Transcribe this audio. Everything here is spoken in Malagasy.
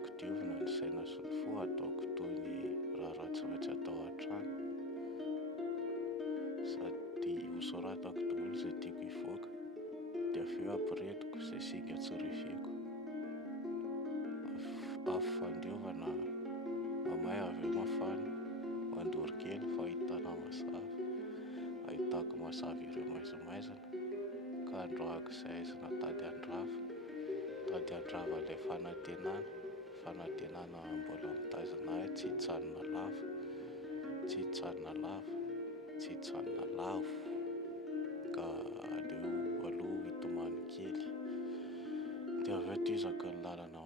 aleoko diovina ny saina sy ny fo, ataoko toy ny raharaha tsy maintsy atao an-trano, sady hosoratako daholo izay tiako hivoaka, dia avy eo ampirehitiko izay singa tsy reveko. Afo fandiovana mamay, avy eo mafana, mandoro kely fa ahitana mazava, ahitako mazava ireo maizimaizana, ka androahako izay aizina tady andrava ilay fanantenana mbola mitazona ahy, tsy hitsanona lava, tsy hitsanona lava, tsy hitsanona lavo, ka aleo aloha hitomany kely, dia avy eo tezaka ny lalana